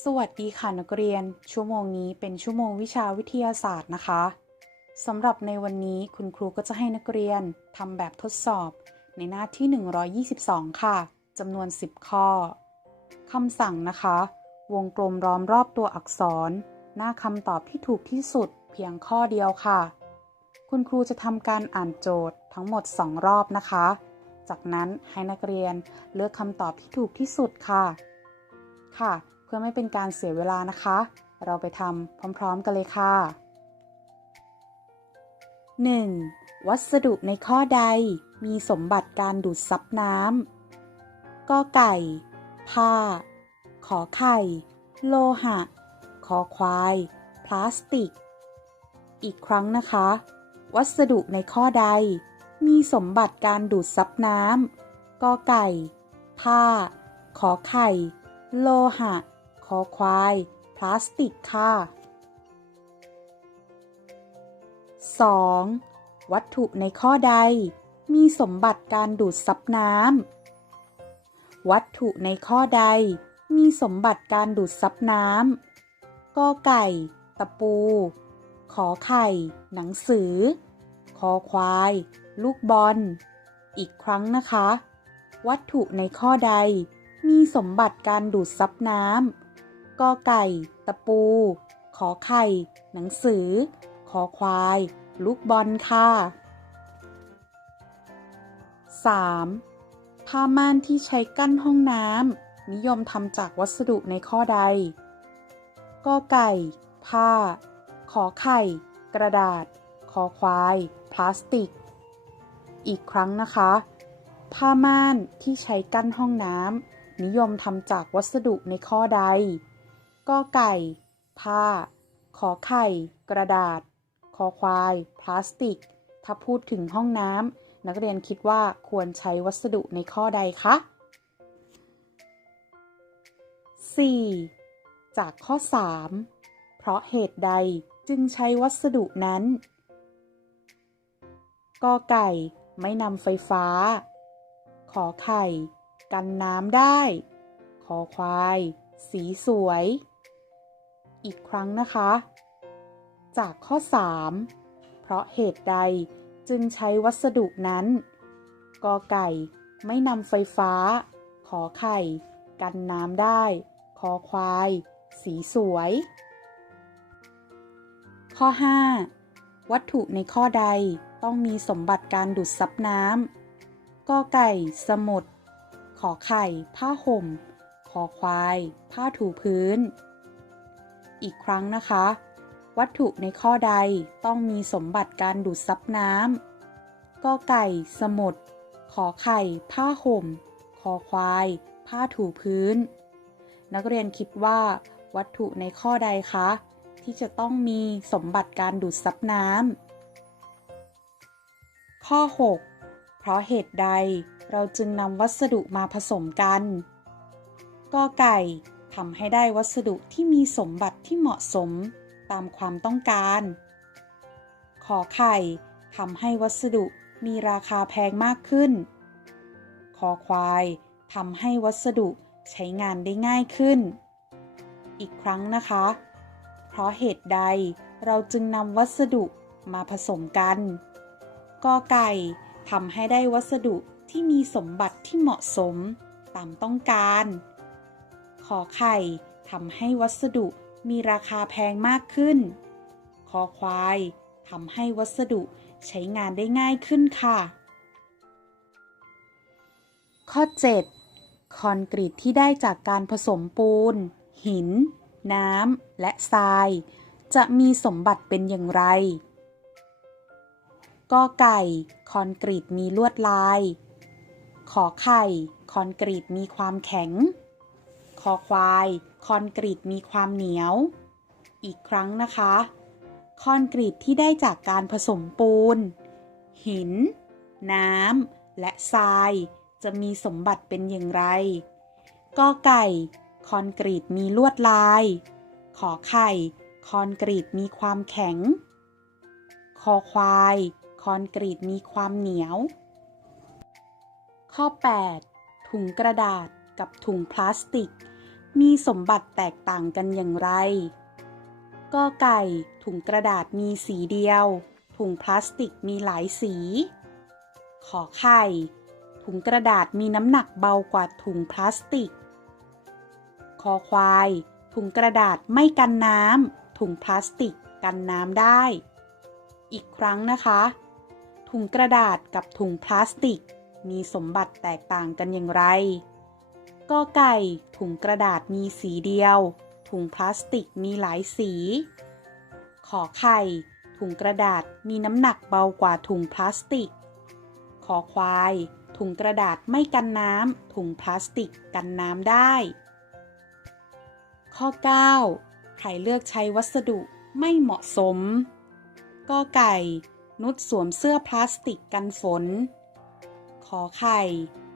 สวัสดีค่ะนักเรียน ชั่วโมงนี้เป็นชั่วโมงวิชาวิทยาศาสตร์นะคะสำหรับในวันนี้คุณครูก็จะให้นักเรียนทำแบบทดสอบ ในหน้าที่ 122 ค่ะจำนวน 10 ข้อคำสั่งนะคะ วงกลมล้อมรอบตัวอักษร หน้าคำตอบที่ถูกที่สุดเพียงข้อเดียวค่ะ คุณครูจะทำการอ่านโจทย์ทั้งหมด 2 รอบนะคะ จากนั้นให้นักเรียนเลือกคำตอบที่ถูกที่สุดค่ะ ค่ะ พื่อไม่เป็นการเสียเวลานะคะ เราไปทำพร้อมๆกันเลยค่ะ 1. วัสดุในข้อใดมีสมบัติการดูดซับน้ำกอไก่ ผ้า ขอไข่ โลหะคอควาย พลาสติก อีกครั้งนะคะ วัสดุในข้อใด มีสมบัติการดูดซับน้ำกอไก่ ผ้า ขอไข่ โลหะ คอควาย พลาสติกค่ะ 2. วัตถุในข้อใด มีสมบัติการดูดซับน้ำ วัตถุในข้อใด มีสมบัติการดูดซับน้ำกอไก่ ตะปู ขอไข่ หนังสือ คอควาย ลูกบอล อีกครั้งนะคะ วัตถุในข้อใด มีสมบัติการดูดซับน้ำ กอไก่ ตะปู ขอไข่ หนังสือคอควาย ลูกบอลค่ะ 3. ผ้าม่านที่ใช้กั้นห้องน้ำนิยมทำจากวัสดุในข้อใดกอไก่ ผ้า ขอไข่ กระดาษคอควาย พลาสติก อีกครั้งนะคะ ผ้าม่านที่ใช้กั้นห้องน้ำนิยมทำจากวัสดุในข้อใด กอไก่ ผ้า ขอไข่ กระดาษ คอควาย พลาสติก ถ้าพูดถึงห้องน้ำนักเรียนคิดว่าควรใช้วัสดุในข้อใดคะ 4. จากข้อ 3 เพราะเหตุใดจึงใช้วัสดุนั้นกอไก่ ไม่นำไฟฟ้า ขอไข่ กันน้ำได้ขอควาย สีสวย อีกครั้งนะคะ จากข้อ 3 เพราะเหตุใดจึงใช้วัสดุนั้น กอไก่ไม่นำไฟฟ้า ขอไข่ กันน้ำได้ คอควาย สีสวย ข้อ 5 วัตถุในข้อใดต้องมีสมบัติการดูดซับน้ำกอไก่ สมุด ขอไข่ ผ้าห่มขอควาย ผ้าถูพื้น อีกครั้งนะคะ วัตถุในข้อใดต้องมีสมบัติการดูดซับน้ำกอไก่ สมุด ขอไข่ ผ้าห่ม คอควาย ผ้าถูพื้น นักเรียนคิดว่า วัตถุในข้อใดคะ ที่จะต้องมีสมบัติการดูดซับน้ำข้อ 6 เพราะเหตุใดเราจึงนำวัสดุมาผสมกันกอไก่ ทำให้ได้วัสดุที่มีสมบัติที่เหมาะสมตามความต้องการ ขอไข่ทำให้วัสดุมีราคาแพงมากขึ้นคอควายทำให้วัสดุใช้งานได้ง่ายขึ้น อีกครั้งนะคะ เพราะเหตุใดเราจึงนำวัสดุมาผสมกันกอไก่ทำให้ได้วัสดุที่มีสมบัติที่เหมาะสมตามต้องการ อไข่ทำให้วัสดุมีราคาแพงมากขึ้น คอควายทำให้วัสดุใช้งานได้ง่ายขึ้นค่ะ ข้อ 7 คอนกรีตที่ได้จากการผสมปูน หิน น้ำ และทราย จะมีสมบัติเป็นอย่างไรกอไก่ คอนกรีตมีลวดลาย ขอไข่ คอนกรีตมีความแข็ง คอควาย คอนกรีตมีความเหนียว อีกครั้งนะคะ คอนกรีตที่ได้จากการผสมปูน หิน น้ำ และทราย จะมีสมบัติเป็นอย่างไรกอไก่ คอนกรีตมีลวดลาย ขอไข่ คอนกรีตมีความแข็ง คอควาย คอนกรีตมีความเหนียว ข้อ 8 ถุงกระดาษกับถุงพลาสติก มีสมบัติแตกต่างกันอย่างไรกอไก่ ถุงกระดาษมีสีเดียว ถุงพลาสติกมีหลายสี ขอไข่ ถุงกระดาษมีน้ำหนักเบากว่าถุงพลาสติก คอควาย ถุงกระดาษไม่กันน้ำ ถุงพลาสติกกันน้ำได้ อีกครั้งนะคะ ถุงกระดาษกับถุงพลาสติก มีสมบัติแตกต่างกันอย่างไร กอไก่ ถุงกระดาษมีสีเดียว ถุงพลาสติกมีหลายสี ขอไข่ ถุงกระดาษมีน้ำหนักเบากว่าถุงพลาสติก ขอควาย ถุงกระดาษไม่กันน้ำ ถุงพลาสติกกันน้ำได้ ข้อ 9 ใครเลือกใช้วัสดุไม่เหมาะสมกอไก่ นุชสวมเสื้อพลาสติกกันฝน ขอไข่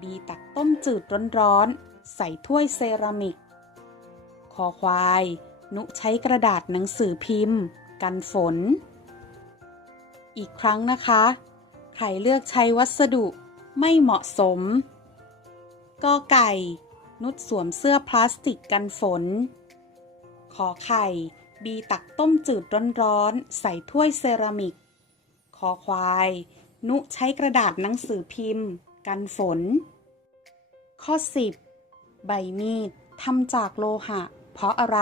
บีตักต้มจืดร้อนๆ ใส่ถ้วยเซรามิก คอควาย นุใช้กระดาษหนังสือพิมพ์ กันฝน อีกครั้งนะคะ ใครเลือกใช้วัสดุไม่เหมาะสมกอไก่ นุชสวมเสื้อพลาสติกกันฝน ขอไข่ บีตักต้มจืดร้อนๆ ใส่ถ้วยเซรามิก คอควาย นุใช้กระดาษหนังสือพิมพ์ กันฝน ข้อ 10 ใบมีดทำจากโลหะ เพราะอะไร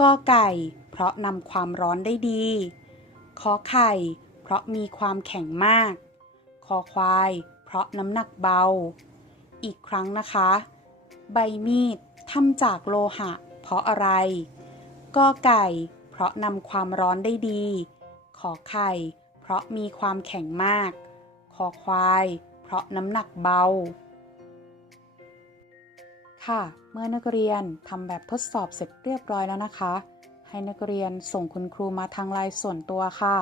กอไก่ เพราะนำความร้อนได้ดีขอไข่ เพราะมีความแข็งมาก คอควาย เพราะน้ำหนักเบา อีกครั้งนะคะ ใบมีดทำจากโลหะ เพราะอะไรกอไก่ เพราะนำความร้อนได้ดี ขอไข่ เพราะมีความแข็งมาก คอควาย เพราะน้ำหนักเบา ค่ะ เมื่อนักเรียนทำแบบทดสอบเสร็จเรียบร้อยแล้วนะคะ ให้นักเรียนส่งคุณครูมาทางไลน์ส่วนตัวค่ะ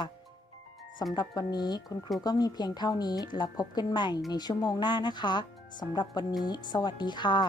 สำหรับวันนี้คุณครูก็มีเพียงเท่านี้ แล้วพบกันใหม่ในชั่วโมงหน้านะคะสำหรับวันนี้ สวัสดีค่ะ